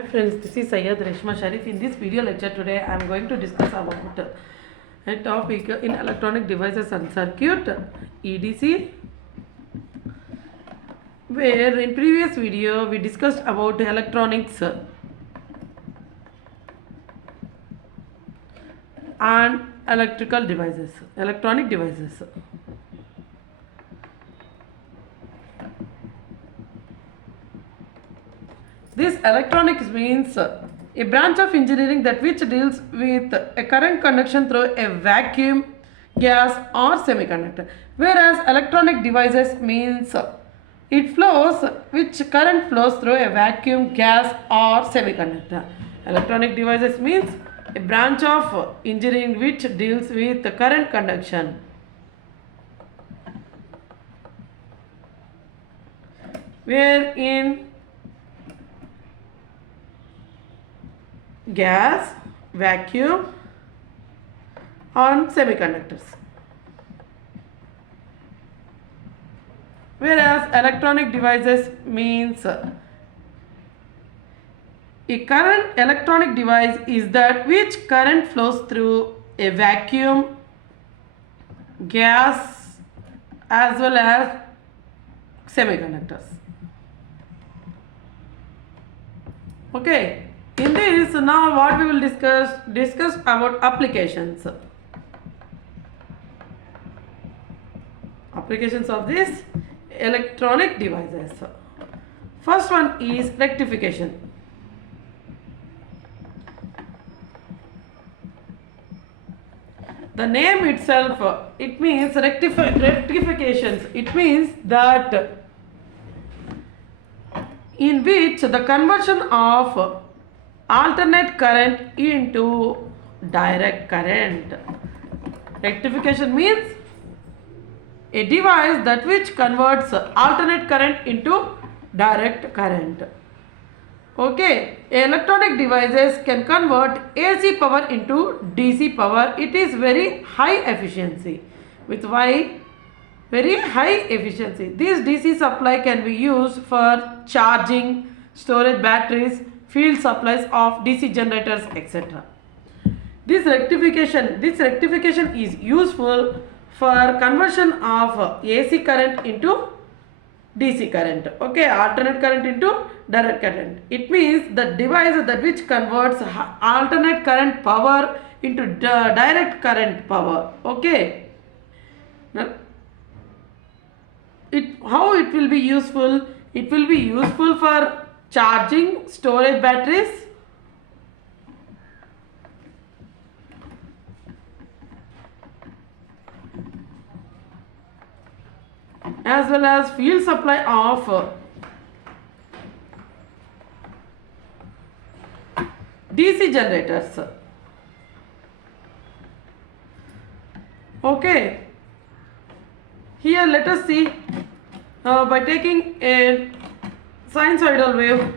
Hi friends, this is Syed Reshma Sharif. In this video lecture today, I am going to discuss about a topic in electronic devices and circuit EDC, where in previous video we discussed about electronics and electronic devices. This electronics means a branch of engineering that which deals with a current conduction through a vacuum, gas or semiconductor. Whereas electronic devices means which current flows through a vacuum, gas or semiconductor. Electronic devices means a branch of engineering which deals with the current conduction. Wherein gas, vacuum and semiconductors. Whereas electronic devices means a current electronic device is that which current flows through a vacuum, gas as well as semiconductors. Okay. In this, now what we will discuss about applications. Applications of this electronic devices. First one is rectification. The name itself, it means rectifications. It means that in which the conversion of alternate current into direct current. Rectification means a device that which converts alternate current into direct current. Okay, electronic devices can convert AC power into DC power. It is very high efficiency. With very high efficiency. This DC supply can be used for charging, storage batteries, field supplies of DC generators, etc. This rectification is useful for conversion of AC current into DC current. Okay, alternate current into direct current. It means the device that which converts alternate current power into direct current power. Okay. Now, how it will be useful? It will be useful for charging storage batteries, as well as field supply of DC generators. Okay, here let us see by taking a sinusoidal wave.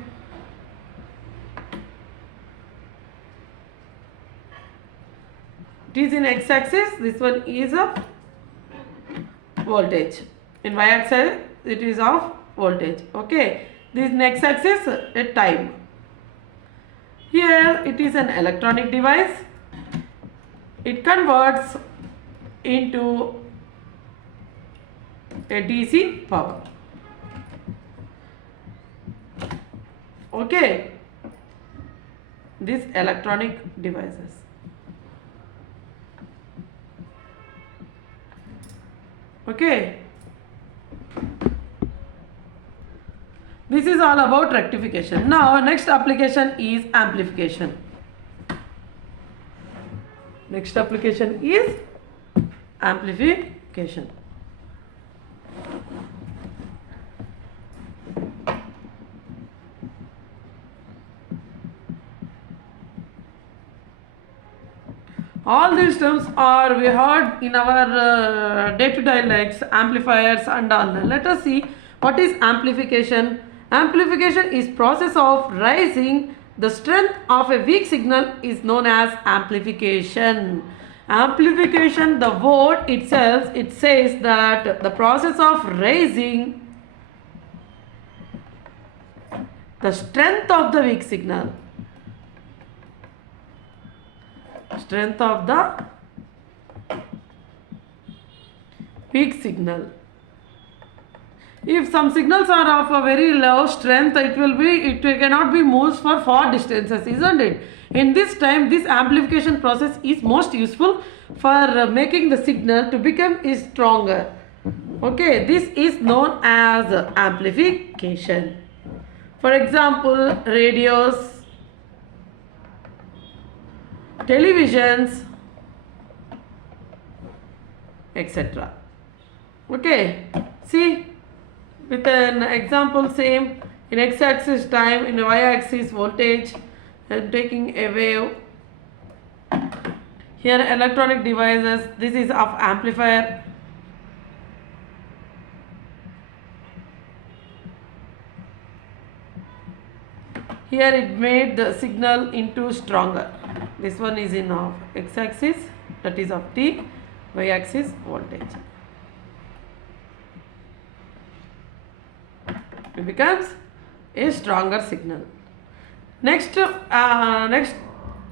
It is in x-axis, this one is of voltage. In y-axis it is of voltage. Okay, this in x-axis a time. Here it is an electronic device. It converts into a DC power. Okay, these electronic devices. Okay, this is all about rectification. Now next application is amplification. Next application is amplification. All these terms are we heard in our day-to-day lives, amplifiers and all. Let us see what is amplification. Amplification is process of raising the strength of a weak signal is known as amplification. Amplification, the word itself, it says that the process of raising the strength of the weak signal. Strength of the weak signal. If some signals are of a very low strength, it cannot be moved for far distances, isn't it? In this time, this amplification process is most useful for making the signal to become stronger. Okay, this is known as amplification. For example, radios, televisions, etc. Okay, see, with an example same, in x-axis time, in y-axis voltage, and taking a wave. Here electronic devices, this is of amplifier. Here it made the signal into stronger. This one is in of x-axis, that is of t, y-axis voltage. It becomes a stronger signal. Next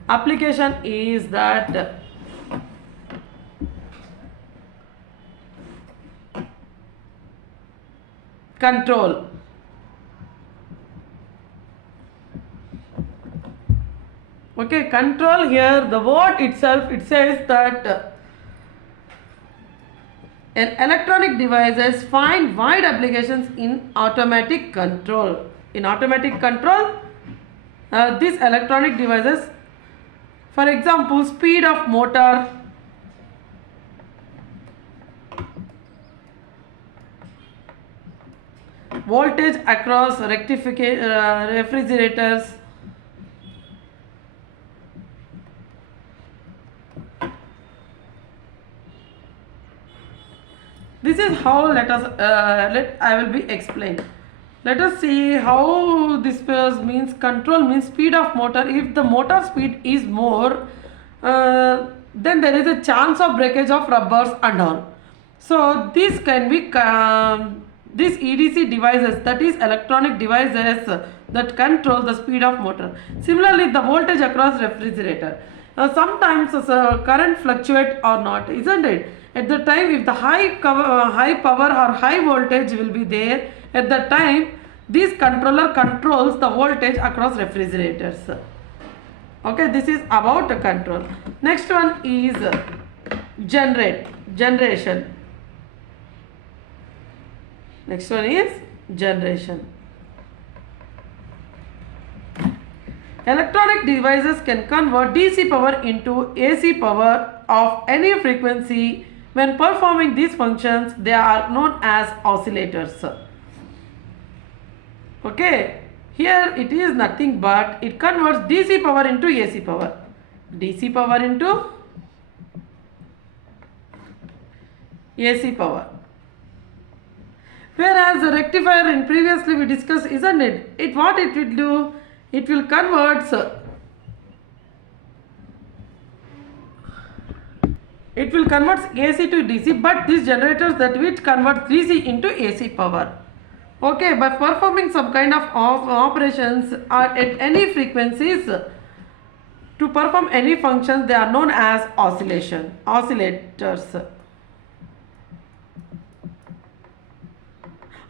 application is that control. Okay, control, here the word itself, it says that an electronic devices find wide applications in automatic control. In automatic control, these electronic devices, for example, speed of motor, voltage across refrigerators, this is how I will be explained. Let us see how this means. Control means speed of motor. If the motor speed is more, then there is a chance of breakage of rubbers and all. So this can be these EDC devices, that is electronic devices that control the speed of motor. Similarly, the voltage across refrigerator. Sometimes current fluctuate or not, isn't it? At the time, if the high power or high voltage will be there, at that time this controller controls the voltage across refrigerators. Okay, this is about the control. Next one is generation. Next one is generation. Electronic devices can convert DC power into AC power of any frequency. When performing these functions, they are known as oscillators. Okay, here it is nothing but it converts DC power into AC power. DC power into AC power. Whereas the rectifier in previously we discussed, isn't it? What it will do? It will convert AC to DC, but these generators that which convert DC into AC power. Okay, by performing some kind of operations at any frequencies, to perform any functions, they are known as oscillators.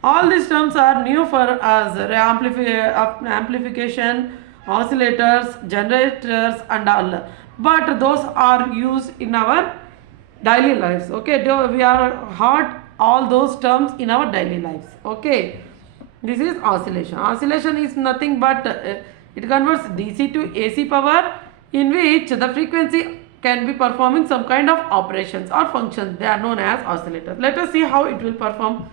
All these terms are new for us: amplification, oscillators, generators and all. But those are used in our daily lives. Okay, we are heard all those terms in our daily lives. Okay, this is oscillation. Oscillation is nothing but it converts DC to AC power, in which the frequency can be performing some kind of operations or functions. They are known as oscillators. Let us see how it will perform.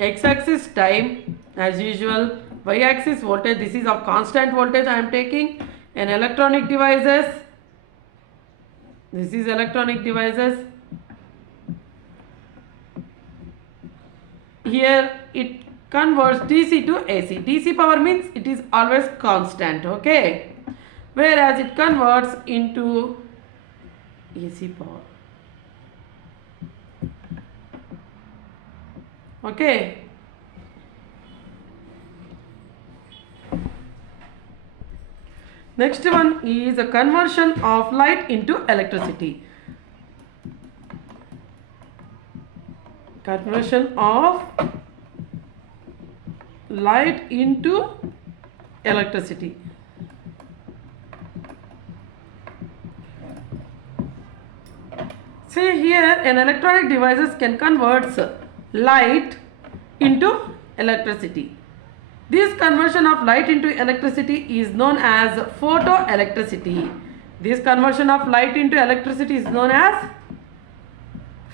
X-axis time as usual, y-axis voltage, this is of constant voltage I am taking. And electronic devices, this is electronic devices. Here it converts DC to AC. DC power means it is always constant, okay, whereas it converts into AC power. Okay. Next one is a conversion of light into electricity. Conversion of light into electricity. See here, an electronic devices can convert light into electricity. This conversion of light into electricity is known as photoelectricity. This conversion of light into electricity is known as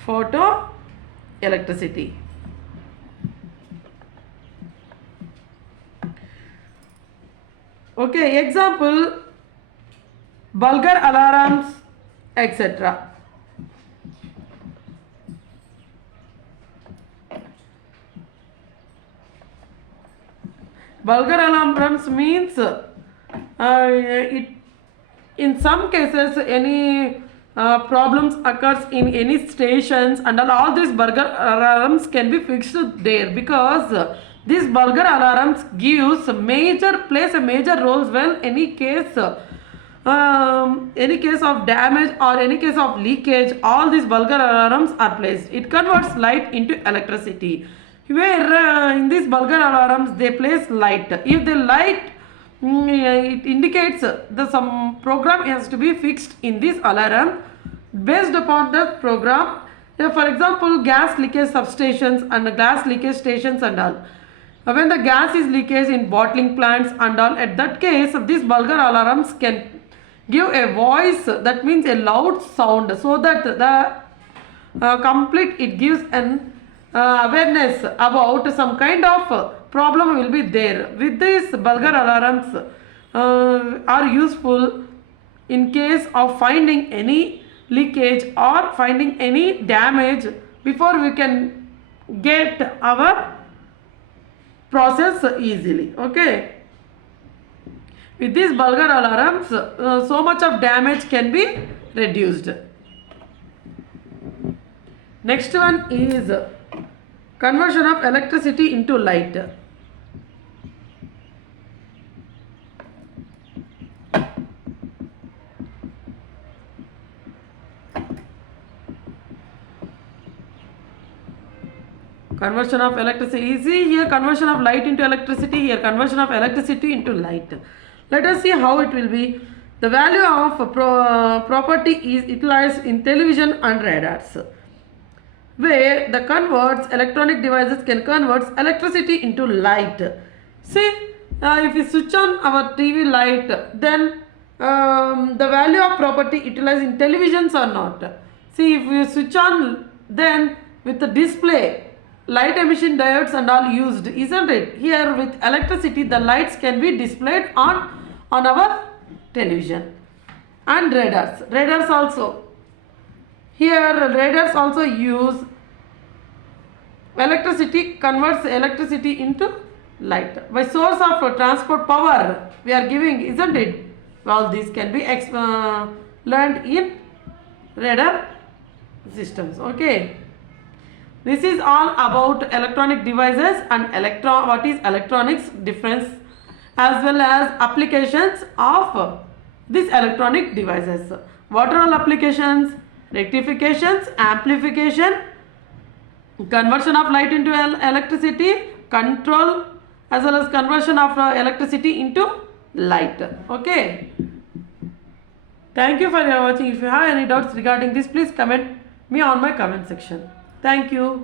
photoelectricity. Okay, example, bulgar alarms, etc. Bulgar alarms means it in some cases any problems occurs in any stations, and all these bulgar alarms can be fixed there, because these bulgar alarms plays a major role when any case of damage or any case of leakage. All these bulgar alarms are placed. It converts light into electricity, where in these bulgar alarms they place light. If the light it indicates some program has to be fixed in this alarm. Based upon the program, for example, gas leakage substations and gas leakage stations and all, when the gas is leakage in bottling plants and all, at that case these bulgar alarms can give a voice, that means a loud sound, so that the complete it gives an awareness about some kind of problem will be there. With this, bulgar alarms are useful in case of finding any leakage or finding any damage before we can get our process easily. Okay. With these bulgar alarms, so much of damage can be reduced. Next one is conversion of electricity into light. Conversion of electricity. See here, conversion of light into electricity. Here, conversion of electricity into light. Let us see how it will be. The value of property is utilized in television and radars, where the converts electronic devices can convert electricity into light. See, if we switch on our TV light, then the value of property utilized in televisions or not. See, if we switch on, then with the display, light emission diodes and all used, isn't it? Here with electricity, the lights can be displayed on our television. And radars also. Here radars also use electricity, converts electricity into light. By source of transport power we are giving, isn't it? Well, this can be learned in radar systems. Okay. This is all about electronic devices and what is electronics difference, as well as applications of these electronic devices. What are all applications? Rectifications, amplification, conversion of light into electricity, control, as well as conversion of electricity into light. Okay. Thank you for watching. If you have any doubts regarding this, please comment me on my comment section. Thank you.